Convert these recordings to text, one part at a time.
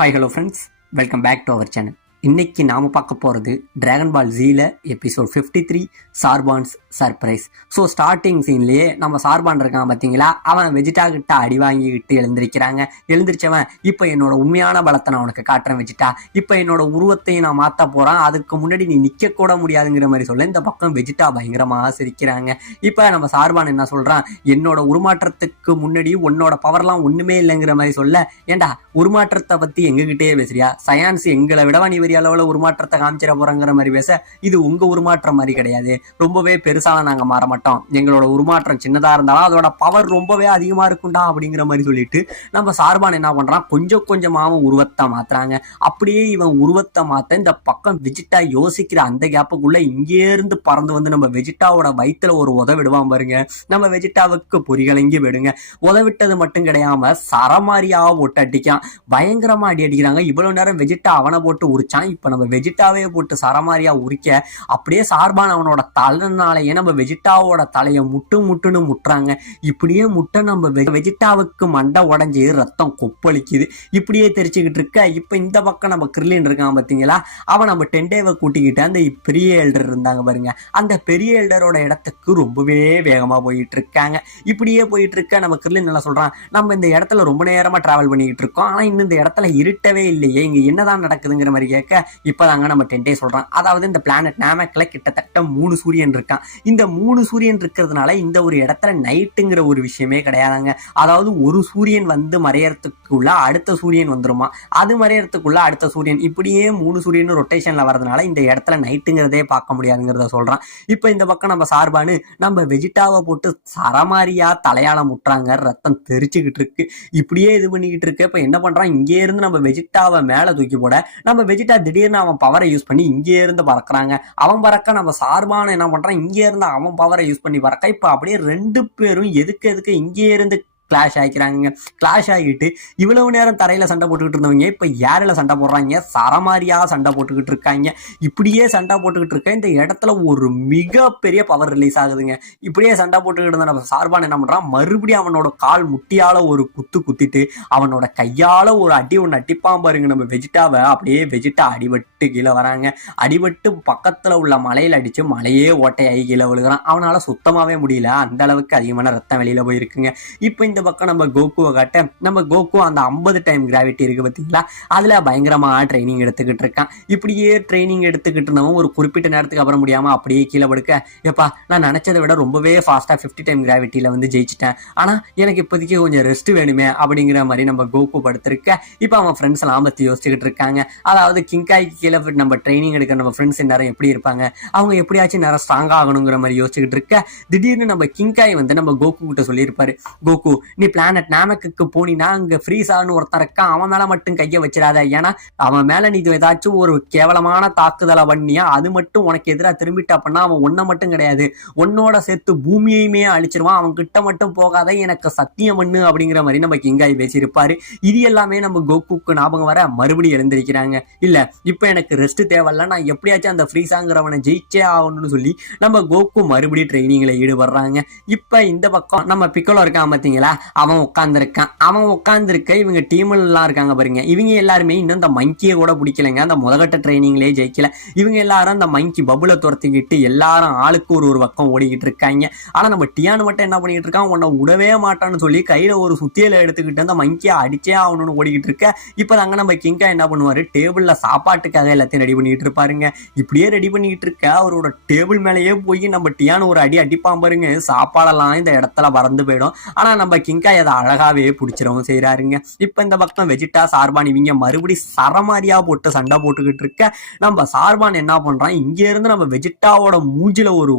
Hi hello friends, welcome back to our channel. இன்னைக்கு நாம் பார்க்க போகிறது டிராகன் பால் ஜீல episode 53 Zarbon's surprise. So starting சீன்லேயே நம்ம சார்பான் இருக்கான் பார்த்தீங்களா, அவன் வெஜிட்டா கிட்ட அடி வாங்கிக்கிட்டு எழுந்திரிச்சவன் இப்போ என்னோட உண்மையான பலத்தை நான் உனக்கு காட்டுறேன் வெஜிட்டா, இப்போ என்னோட உருவத்தையும் நான் மாற்ற போகிறேன், அதுக்கு முன்னாடி நீ நிற்க கூட முடியாதுங்கிற மாதிரி சொல்ல இந்த பக்கம் வெஜிட்டா பயங்கரமாக சிரிக்கிறாங்க. இப்போ நம்ம சார்பான் என்ன சொல்கிறான், என்னோட உருமாற்றத்துக்கு முன்னாடி உன்னோட பவர்லாம் ஒன்றுமே இல்லைங்கிற மாதிரி சொல்ல, ஏண்டா உருமாற்றத்தை பற்றி எங்ககிட்டே பேசுறியா, சயின்ஸ் எங்களை விடவா நீ பெரிய அளவில் உருமாற்றத்தை காமிச்சிட போறங்கிற மாதிரி பேச, இது உங்க உருமாற்றம் மாதிரி கிடையாது, ரொம்பவே பெருசாக நாங்கள் மாற மாட்டோம், எங்களோட உருமாற்றம் சின்னதாக இருந்தாலும் அதோட பவர் ரொம்பவே அதிகமாக இருக்கும்டா அப்படிங்கிற மாதிரி சொல்லிட்டு நம்ம சார்பான் என்ன பண்றான், கொஞ்சம் கொஞ்சமாகவும் உருவத்தை மாத்துறாங்க. அப்படியே இவன் உருவத்தை மாத்த இந்த பக்கம் வெஜிட்டா யோசிக்கிற அந்த கேப்புக்குள்ள இங்கே இருந்து பறந்து வந்து நம்ம வெஜிட்டாவோட வயிற்றுல ஒரு உதவிடுவான் பாருங்க. நம்ம வெஜிட்டாவுக்கு பொறிகலங்கி விடுங்க. உதவிட்டது மட்டும் கிடையாம சரமாரியாக போட்டு அடிக்கான், பயங்கரமா அடி அடிக்கிறாங்க. இவ்வளவு நேரம் வெஜிட்டா அவனை போட்டு உரிச்சான், இப்ப நம்ம வெஜிட்டாவே போட்டு சரமாரியா உரிக்க அப்படியே சார்பான் அவனோட தலைனாலேயே நம்ம வெஜிட்டாவோட தலையை முட்டுன்னு முட்டுறாங்க. இப்படியே முட்டை நம்ம வெஜிட்டாவுக்கு மண்டை உடஞ்சி ரத்தம் கொப்பளிக்குது. இப்படியே தெரிச்சுக்கிட்டு இருக்க இப்ப இந்த பக்கம் நம்ம கிர்லின் இருக்கான் பாத்தீங்களா, அவன் நம்ம டெண்டேவை கூட்டிக்கிட்டு அந்த பெரிய எல்டர் இருந்தாங்க பாருங்க, அந்த பெரிய எல்டரோட இடத்துக்கு ரொம்பவே வேகமா போயிட்டு இருக்காங்க. இப்படியே போயிட்டு இருக்க நம்ம கிர்லின் நல்லா சொல்றான், நம்ம இந்த இடத்துல ரொம்ப நேரமா டிராவல் பண்ணிக்கிட்டு இருக்கோம், ஆனா இன்னும் இந்த இடத்துல இருட்டவே இல்லையே, இங்க என்னதான் நடக்குதுங்கிற மாதிரி கேட்க இப்பதாங்க நம்ம டென்டே சொல்றான், அதாவது இந்த பிளானட் நாமக்ல கிட்டத்தட்ட 3 சூரியன் இருக்கான். இந்த 3 சூரியன் இருக்கிறதுனால இந்த ஒரு இடத்துல நைட்டுங்கிற ஒரு விஷயமே கிடையாதாங்க. அதாவது ஒரு சூரியன் வந்து மறையறதுக்குள்ள அடுத்த சூரியன் வந்துருமா, அது மறையறதுக்குள்ள அடுத்த சூரியன், இப்படியே 3 சூரியன் ரொட்டேஷன்ல வரதுனால இந்த இடத்துல நைட்டுங்கிறதே பார்க்க முடியாதுங்கிறத சொல்றான். இப்ப இந்த பக்கம் நம்ம சார்பானு நம்ம வெஜிட்டாவை போட்டு சரமாரியா தலையால முட்டுறாங்க, ரத்தம் தெரிச்சுக்கிட்டு இருக்கு. இப்படியே இது பண்ணிக்கிட்டு இருக்கு. இப்ப என்ன பண்றான், இங்கே இருந்து நம்ம வெஜிட்டாவை மேல தூக்கி போட நம்ம வெஜிட்டா திடீர்னு அவன் பவரை யூஸ் பண்ணி இங்கே இருந்து பறக்குறாங்க. அவன் பறக்க நம்ம சார்பான என்ன பண்றான், இங்கே இருந்து அவன் பவரை யூஸ் பண்ணி பறக்க இப்ப அப்படியே 2 பேரும் எதுக்கு இங்கே இருந்து கிளாஷ் ஆகிக்கிறாங்க. கிளாஷ் ஆகிட்டு இவ்வளவு நேரம் தரையில சண்டை போட்டுக்கிட்டு இருந்தவங்க இப்ப ஏரில் சண்டை போடுறாங்க, சரமாரியா சண்டை போட்டுக்கிட்டு இருக்காங்க. இப்படியே சண்டை போட்டுக்கிட்டு இருக்க இந்த இடத்துல ஒரு மிகப்பெரிய பவர் ரிலீஸ் ஆகுதுங்க. இப்படியே சண்டை போட்டுக்கிட்டு இருந்த நம்ம சார்பான் என்ன பண்றான், மறுபடியும் அவனோட கால் முட்டியால ஒரு குத்திட்டு அவனோட கையால ஒரு அடி ஒன்று அடிப்பான் பாருங்க நம்ம வெஜிட்டாவை. அப்படியே வெஜிட்டா அடிபட்டு கீழே வராங்க. அடிபட்டு பக்கத்துல உள்ள மலையில அடிச்சு மலையே ஓட்டையாகி கீழே விழுகிறான். அவனால சுத்தமாவே முடியல, அந்த அளவுக்கு அதிகமான ரத்தம் வெளியில போயிருக்குங்க. இப்ப இந்த பக்கம் நம்ம கோகுவை காட்ட, நம்ம கோகு அந்த 50 டைம் கிராவிட்டி இருக்கு பார்த்தீங்களா, அதுல பயங்கரமா ட்ரைனிங் எடுத்துக்கிட்டு இருக்கான். இப்படியே ட்ரைனிங் எடுத்துக்கிட்டு இருந்தவன் ஒரு குறிப்பிட்ட நேரத்துக்கு அப்புறம் முடியாம அப்படியே கீழே படுக்க, எப்பா நான் நினைச்சதை விட ரொம்பவே ஃபாஸ்டா 50 டைம் கிராவிட்டியில வந்து ஜெயிச்சிட்டேன், ஆனா எனக்கு இப்போதைக்கு கொஞ்சம் ரெஸ்ட் வேணுமே அப்படிங்கிற மாதிரி நம்ம கோகு படுத்திருக்க. இப்ப அவன் ஃப்ரெண்ட்ஸ் எல்லாம் பத்தி யோசிச்சுக்கிட்டு இருக்காங்க. அதாவது கிங்காய்க்கு கீழே நம்ம ட்ரைனிங் எடுக்கிற நம்ம ஃப்ரெண்ட்ஸ் நேரம் எப்படி இருப்பாங்க, அவங்க எப்படியாச்சும் நேரம் ஸ்ட்ராங் ஆகணுங்கிற மாதிரி யோசிச்சுக்கிட்டு இருக்க, திடீர்னு நம்ம கிங்காய் வந்து நம்ம கோகு கிட்ட சொல்லியிருப்பாரு, கோகு நீ பிளானட் நாமக்கு போனினா அங்க ஃப்ரீஸான்னு ஒருத்தன் இருக்கான், அவன் மேல மட்டும் கைய வச்சிடாத, ஏன்னா அவன் மேல நீ ஏதாச்சும் ஒரு கேவலமான தாக்குதலை பண்ணியா அது மட்டும் உனக்கு எதிராக திரும்பிட்டா அப்படின்னா அவன் ஒன்ன மட்டும் கிடையாது உன்னோட சேர்த்து பூமியையுமே அழிச்சிருவான், அவன் கிட்ட மட்டும் போகாத எனக்கு சத்தியம் பண்ணு அப்படிங்கிற மாதிரி நம்ம கிங்காய் பேசியிருப்பாரு. இது எல்லாமே நம்ம கோகுக்கு ஞாபகம் வர மறுபடியும் எழுந்திருக்கிறாங்க. இல்ல இப்ப எனக்கு ரெஸ்ட் தேவையில்ல, நான் எப்படியாச்சும் அந்த ஃப்ரீஸாங்கிறவனை ஜெயிச்சே ஆகணும்னு சொல்லி நம்ம கோகு மறுபடியும் ட்ரைனிங்ல ஈடுபடுறாங்க. இப்ப இந்த பக்கம் நம்ம பிக்கோலோ இருக்கான் பாத்தீங்களா, அவன் உட்காந்துருக்க இவங்க டீம்ல எல்லாம் இருக்காங்க பாருங்க, இவங்க எல்லாருமே இன்னும் இந்த மங்கியை கூட பிடிக்கலைங்க, அந்த முதகட்ட ட்ரைனிங்லேயே ஜெயிக்கல. இவங்க எல்லாரும் அந்த மங்கி பபுல துரத்திக்கிட்டு எல்லாரும் ஆளுக்கு ஒரு பக்கம் ஓடிக்கிட்டு இருக்காங்க. ஆனா நம்ம டியானு மட்டும் என்ன பண்ணிட்டு இருக்கான், உன்னை விடவே மாட்டான்னு சொல்லி கையில ஒரு சுத்தியில எடுத்துக்கிட்டு அந்த மங்கியை அடிச்சே ஆகணும்னு ஓடிக்கிட்டு இருக்க. இப்பதாங்க நம்ம கிங்கா என்ன பண்ணுவாரு, டேபிள்ல சாப்பாட்டுக்காக எல்லாத்தையும் ரெடி பண்ணிட்டு இருப்பாருங்க. இப்படியே ரெடி பண்ணிட்டு இருக்க அவரோட டேபிள் மேலேயே போய் நம்ம டியானு ஒரு அடிப்பான் பாருங்க, சாப்பாடெல்லாம் இந்த இடத்துல பறந்து போயிடும். ஆனா நம்ம கிங்கா அதை அழகாவே பிடிச்சிடவும் செய்யறாருங்க. இப்ப இந்த பக்கம் வெஜிட்டா சார்பான் இவங்க மறுபடி சரமாரியா போட்டு சண்டை போட்டுக்கிட்டு இருக்க, நம்ம சார்பான் என்ன பண்றான், இங்க இருந்து நம்ம வெஜிட்டாவோட மூஞ்சில ஒரு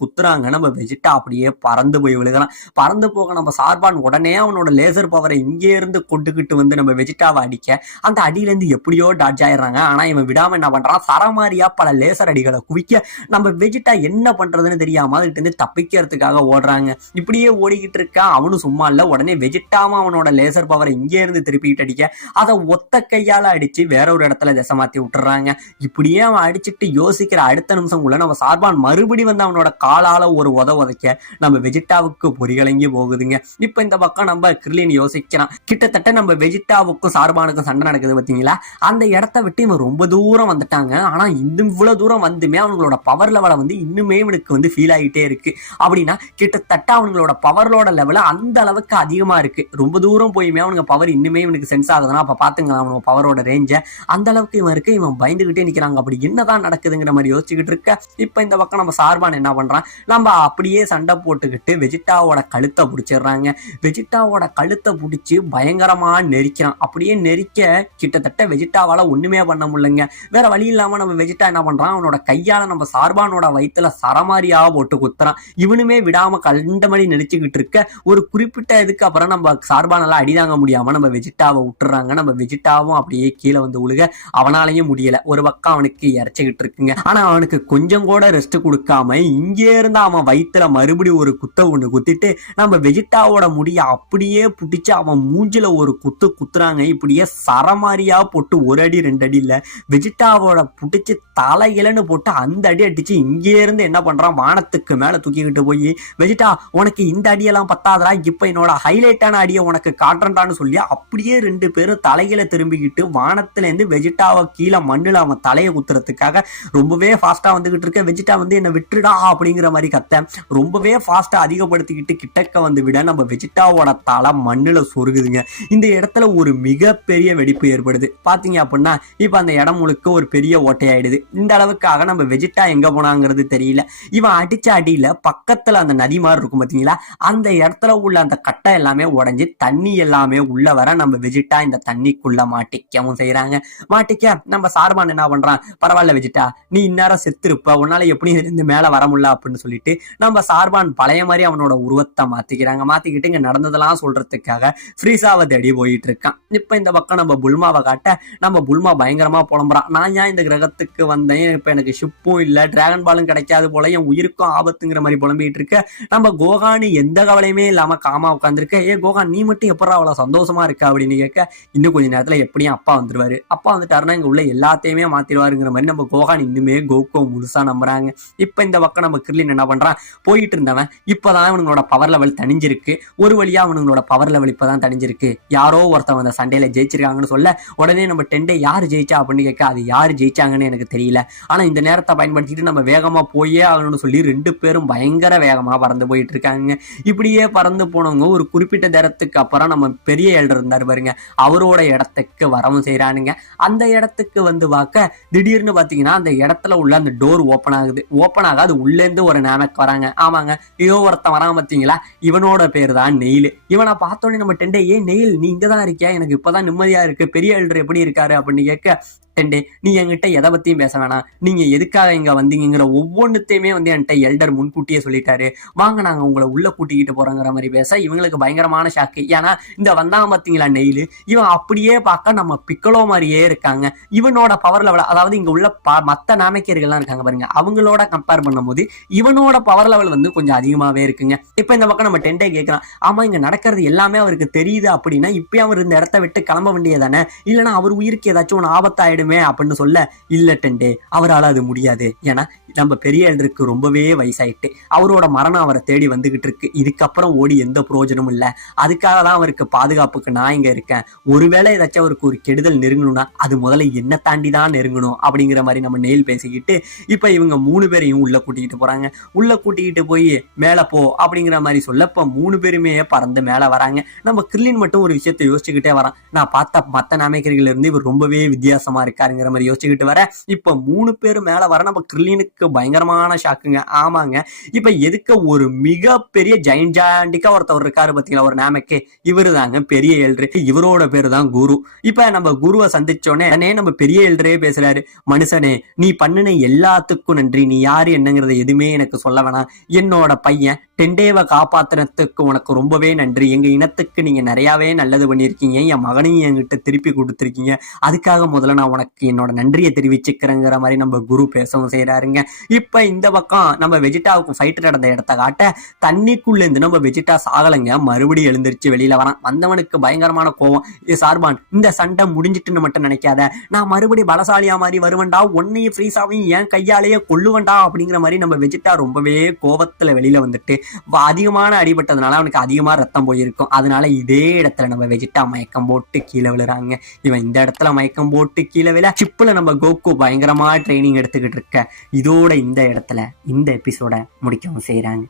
குத்துறாங்க. நம்ம வெஜிட்டா அப்படியே பறந்து போய் விழுகிறான். பறந்து போக நம்ம சார்பான் உடனே அவனோட லேசர் பவரை இங்கே இருந்து கொண்டுகிட்டு வந்து நம்ம வெஜிட்டாவை அடிக்க, அந்த அடியில இருந்து எப்படியோ டாட்ஜ் ஆயிடுறாங்க. ஆனா இவன் விடாம என்ன பண்றான், சரமாரியா பல லேசர் அடிகளை குவிக்க நம்ம வெஜிட்டா என்ன பண்றதுன்னு தெரியாம அதுகிட்ட இருந்து தப்பிக்கிறதுக்காக ஓடுறாங்க. இப்படியே ஓடிக்கிட்டு இருக்க அவனும் சும்மா சும்மா இல்ல, உடனே வெஜிட்டாவும் அவனோட லேசர் பவரை இங்கே இருந்து திருப்பிக்கிட்டு அடிக்க அதை ஒத்த கையால அடிச்சு வேற ஒரு இடத்துல திசை மாத்தி விட்டுறாங்க. இப்படியே அவன் அடிச்சுட்டு யோசிக்கிற அடுத்த நிமிஷம் நம்ம சார்பான் மறுபடி வந்து அவனோட காலால ஒரு உதைக்க நம்ம வெஜிட்டாவுக்கு பொறிகலங்கி போகுதுங்க. இப்ப இந்த பக்கம் நம்ம கிர்லின் யோசிக்கிறான், கிட்டத்தட்ட நம்ம வெஜிட்டாவுக்கும் சார்பானுக்கும் சண்டை நடக்குது பாத்தீங்களா, அந்த இடத்த விட்டு இவன் ரொம்ப தூரம் வந்துட்டாங்க. ஆனா இவ்வளவு தூரம் வந்துமே அவங்களோட பவர் லெவலை வந்து இன்னுமே இவனுக்கு வந்து ஃபீல் ஆகிட்டே இருக்கு. அப்படின்னா கிட்டத்தட்ட அவங்களோட பவரோட லெவல அந்த அளவுக்கு அதிகமா இருக்கு. ரொம்ப தூரம் போயுமே அவனுக்கு பவர் இன்னுமே இவனுக்கு சென்ஸ் ஆகுதுன்னா அப்ப பாத்துங்க அவனோட பவரோட ரேஞ்ச அந்த அளவுக்கு இவன் இருக்கு. இவன் பயந்துகிட்டே நிக்கிறாங்க. அப்படி என்னதான் நடக்குதுங்கிற மாதிரி யோசிச்சுக்கிட்டு இருக்க இப்ப இந்த பக்கம் நம்ம சார்பான் என்ன பண்றான், நம்ம அப்படியே சண்டை போட்டுக்கிட்டு வெஜிட்டாவோட கழுத்தை பிடிச்சிடுறாங்க. வெஜிட்டாவோட கழுத்தை பிடிச்சி பயங்கரமா நெரிக்கிறான். அப்படியே நெரிக்க கிட்டத்தட்ட வெஜிட்டாவால ஒண்ணுமே பண்ண முடியலங்க. வேற வழி இல்லாம நம்ம வெஜிட்டா என்ன பண்றான், அவனோட கையால நம்ம சார்பானோட வயிற்றுல சரமாரியா போட்டு குத்துறான். இவனுமே விடாம கண்டமணி நெரிச்சுக்கிட்டு இருக்க ஒரு குறிப்பிட்ட இதுக்கு அப்புறம் நம்ம சார்பானெல்லாம் அடிதாங்க முடியாம நம்ம வெஜிட்டாவை விட்டுறாங்க. நம்ம வெஜிட்டாவும் அப்படியே கீழே வந்து உழுக அவனாலையும் முடியல. ஒரு பக்கம் அவனுக்கு இறைச்சிக்கிட்டு இருக்குங்க. ஆனா அவனுக்கு கொஞ்சம் கூட ரெஸ்ட் கொடுக்காம இங்கே இருந்து அவன் வயிற்றுல மறுபடியும் ஒரு குத்த ஒண்ணு குத்திட்டு நம்ம வெஜிட்டாவோட முடிய அப்படியே பிடிச்சு அவன் மூஞ்சில ஒரு குத்துறாங்க. இப்படியே சரமாரியா போட்டு ஒரு அடி 2 அடி இல்ல, வெஜிட்டாவோட பிடிச்சு தலையிலன்னு போட்டு அந்த அடி அடிச்சு இங்கே இருந்து என்ன பண்றான், வானத்துக்கு மேல தூக்கிக்கிட்டு போய் வெஜிட்டா உனக்கு இந்த அடியெல்லாம் பத்தாதரா, இப்ப என்னோட ஹைலைட்டான அடியை உனக்கு காட்டுறான்னு சொல்லி அப்படியே 2 பேரும் தலையில திரும்பிக்கிட்டு வானத்துல இருந்து வெஜிட்டாவை கீழே மண்ணுல அவன் தலையை குத்துறதுக்காக ரொம்பவே ஃபாஸ்டா வந்துகிட்டு இருக்க. வெஜிட்டா வந்து என்ன விட்டுடா அப்படிங்கிற மாதிரி கத்த ரொம்பவே ஃபாஸ்டா அதிகப்படுத்திக்கிட்டு கிட்டக்க வந்து விட நம்ம வெஜிட்டாவோட தலை மண்ணுல சொருகுதுங்க. இந்த இடத்துல ஒரு மிகப்பெரிய வெடிப்பு ஏற்படுது. பாத்தீங்க அப்படின்னா இப்ப அந்த இடம் முழுக்க ஒரு பெரிய ஓட்டையாயிடுது. இந்த அளவுக்காக நம்ம வெஜிட்டா எங்க போனாங்கிறது தெரியல. இவன் அடிச்ச அடியில பக்கத்துல அந்த நதி மாதிரி இருக்கும் பாத்தீங்களா, அந்த இடத்துல உள்ள அந்த கட்டை எல்லாமே உடைஞ்சு தண்ணி எல்லாமே உள்ள வர நம்ம வெஜிட்டா இந்த தண்ணிக்குள்ள மாட்டிக்கவும் செய்யறாங்க. மாட்டிக்க நம்ம சார்பான் என்ன பண்றான், பரவாயில்ல வெஜிட்டா நீ இந்நேரம் செத்துருப்ப, உன்னால எப்படி இருந்து மேல வர முடியல அப்படின்னு சொல்லிட்டு நம்ம சார்பான் பழைய மாதிரி அவனோட உருவத்தை மாத்திக்கிறாங்க. மாத்திக்கிட்டு இங்க நடந்ததெல்லாம் சொல்றதுக்காக ஃப்ரீஸாவை தேடி போயிட்டு இருக்கான். இப்ப இந்த பக்கம் நம்ம புல்மாவை காட்ட நம்ம புல்மா பயங்கரமா புலம்புறான். நான் ஏன் இந்த கிரகத்துக்கு வந்தேன், இப்ப எனக்கு ஷிப்பும் இல்ல, டிராகன் பாலும் கிடைக்காது போல, என் உயிருக்கும் ஆபத்துங்கிற மாதிரி புலம்பிட்டு இருக்க. நம்ம கோகானு எந்த கவலையுமே இல்லாம காமா உட்காந்துருக்க. ஏ கோகான் நீ மட்டும் எப்ப அவ்வளவு சந்தோஷமா இருக்க அப்படின்னு கேட்க, இன்னும் கொஞ்ச நேரத்துல எப்படியும் அப்பா வந்துருவாரு, அப்பா வந்துட்டாருன்னா இங்க உள்ள எல்லாத்தையுமே மாத்திருவாருங்கிற மாதிரி நம்ம கோகான் இன்னுமே கோகோ முழுசா நம்புறாங்க. இப்ப இந்த பக்கம் நம்ம கிர்லின் என்ன பண்றான், போயிட்டு இருந்தவன் இப்பதான் அவனுங்களோட பவர் லெவல் தணிஞ்சிருக்கு. ஒரு வழியா அவனுங்களோட பவர் லெவல் இப்பதான் தணிஞ்சிருக்கு. யாரோ ஒருத்தவன் அந்த சண்டையில ஜெயிச்சிருக்காங்கன்னு சொல்ல உடனே நம்ம டெண்டே யாரு ஜெயிச்சா அப்படின்னு கேட்க, அது யாரு ஜெயிச்சாங்கன்னு எனக்கு தெரியல, ஆனா இந்த நேரத்தை பயன்படுத்திட்டு நம்ம வேகமா போயே ஆகணும்னு சொல்லி 2 பேரும் பயங்கர வேகமா பறந்து போயிட்டு இருக்காங்க. இப்படியே பறந்து போனவங்க ஒரு குறிப்பிட்ட நேரத்துக்கு அப்புறம் நம்ம பெரிய எல்டர் இருந்தாரு பாருங்க, அவரோட இடத்துக்கு வரவும் செய்யறானுங்க. அந்த இடத்துக்கு வந்து பார்க்க திடீர்னு பாத்தீங்கன்னா அந்த இடத்துல உள்ள அந்த டோர் ஓப்பன் ஆகுது. ஓப்பன் ஆகாது, உள்ள இருந்து ஒரு நேமக் வராங்க. ஆமாங்க, இதோ ஒருத்தன் வரான் பாத்தீங்களா, இவனோட பேர் தான் நெயில். இவனை பார்த்தோன்னே நம்ம டெண்டே ஏன் நெயில் நீ இங்கதான் இருக்கியா, எனக்கு இப்பதான் நிம்மதியா இருக்கு, பெரிய எல்டர் எப்படி இருக்காரு அப்படின்னு கேட்க, டெண்டே நீ என்கிட்ட எதை பத்தியும் பேச வேணாம், நீங்க எதுக்காக இங்க வந்தீங்கிற ஒவ்வொன்றுத்தையுமே வந்து என்கிட்ட எல்டர் முன்கூட்டியே சொல்லிட்டாரு, வாங்க நாங்க உங்களை உள்ள கூட்டிக்கிட்டு போறோங்கிற மாதிரி பேச இவங்களுக்கு பயங்கரமான ஷாக்கு. ஏன்னா இந்த வந்தான் பாத்தீங்களா நெயில், இவன் அப்படியே பார்க்க நம்ம பிக்கலோ மாதிரியே இருக்காங்க. இவனோட பவர் லெவல், அதாவது இங்க உள்ள மத்த நாமக்கியர்கள்லாம் இருக்காங்க பாருங்க, அவங்களோட கம்பேர் பண்ணும்போது இவனோட பவர் லெவல் வந்து கொஞ்சம் அதிகமாவே இருக்குங்க. இப்ப இந்த பக்கம் நம்ம டெண்டே கேட்கறான், ஆமா இங்க நடக்கிறது எல்லாமே அவருக்கு தெரியுது அப்படின்னா இப்பயே அவர் இந்த இடத்த விட்டு கிளம்ப வேண்டியதானே, இல்லைன்னா அவர் உயிருக்கு ஏதாச்சும் ஒன்று ஆபத்தாயிடும் அப்படின்னு சொல்ல, இல்ல டெண்டே அவரால் அது முடியாது, ஏன்னா நம்ம பெரிய எல்டருக்கு ரொம்பவே வயசாயிட்டு அவரோட மரணம் அவரை தேடி வந்துகிட்டு இருக்கு, இதுக்கப்புறம் ஓடி எந்த பிரயோஜனமும் இல்ல, அதுக்காக தான் அவருக்கு பாதுகாப்புக்கு நான் இங்க இருக்கேன், ஒருவேளை ஏதாச்சும் அவருக்கு ஒரு கெடுதல் நெருங்கணும்னா அது முதல்ல என்ன தாண்டி தான் நெருங்கணும் அப்படிங்கிற மாதிரி நம்ம நெயில் பேசிக்கிட்டு இப்ப இவங்க 3 பேரையும் உள்ள கூட்டிக்கிட்டு போறாங்க. உள்ள கூட்டிக்கிட்டு போய் மேல போ அப்படிங்கிற மாதிரி சொல்ல இப்ப 3 பேருமே பறந்து மேல வராங்க. நம்ம கிர்லின் மட்டும் ஒரு விஷயத்தை யோசிச்சுக்கிட்டே வரான், நான் பார்த்த மத்த நாமக்கர்கள் இருந்து இவர் ரொம்பவே வித்தியாசமா இருக்காருங்கிற மாதிரி யோசிச்சுக்கிட்டு வர இப்ப 3 பேரும் மேல வர நம்ம கிர்லினுக்கு பயங்கரமான ஷாக்குங்க. ஆமாங்க, இப்ப எதுக்கு ஒரு மிகப்பெரிய ஜெயண்டாண்டிக்கா ஒருத்தவர் இருக்காரு பாத்தீங்களா ஒரு நாமக்கே, இவரு தாங்க பெரிய எல்டர், இவரோட பேரு தான் குரு. இப்ப நம்ம குருவை சந்திச்சோடனே நம்ம பெரிய எல்டரே பேசுறாரு, மனுஷனே நீ பண்ணின எல்லாத்துக்கும் நன்றி, நீ யாரு என்னங்கிறத எதுவுமே எனக்கு சொல்ல வேணாம், என்னோட பையன் டெண்டேவை காப்பாத்துறதுக்கு உனக்கு ரொம்பவே நன்றி, எங்க இனத்துக்கு நீங்க நிறையவே நல்லது பண்ணிருக்கீங்க, என் மகனையும் என்கிட்ட திருப்பி கொடுத்துருக்கீங்க, அதுக்காக முதல்ல நான் உனக்கு உனக்கு என்னோட நன்றியை தெரிவிச்சுக்கிறேங்கிற மாதிரி நம்ம குரு பேசவும் செய்யறாருங்க. இப்ப இந்த பக்கம் நம்ம வெஜிடாவுக்கு ஃபைட் நடந்த இடத்த காட்ட தண்ணிக்குள்ள இருந்து நம்ம வெஜிடா சாகலைங்க, மறுபடியும் எழுந்திருச்சு வெளியில வரான். வந்தவனுக்கு பயங்கரமான கோவம். சார்பான், இந்த சண்டை முடிஞ்சிட்டுன்னு மட்டும் நினைக்காத, நான் மறுபடியும் பலசாலியா மாதிரி வருவேன்டா, உன்னையும் ஃப்ரீஸாவையும் என் கையாலேயே கொல்லுவேன்டா அப்படிங்கிற மாதிரி நம்ம வெஜிடா ரொம்பவே கோபத்துல வெளியில வந்துட்டு அதிகமான அடிபட்டதுனால அவனுக்கு அதிகமா ரத்தம் போயிருக்கும். அதனால இதே இடத்துல நம்ம வெஜிடா மயக்கம் போட்டு கீழே விழுறாங்க. இவன் இந்த இடத்துல மயக்கம் போட்டு கீழே விழ சிப்புல நம்ம கோகு பயங்கரமா ட்ரைனிங் எடுத்துக்கிட்டு இருக்க இதோட இந்த இடத்துல இந்த எபிசோட முடிக்கவும் செய்யறாங்க.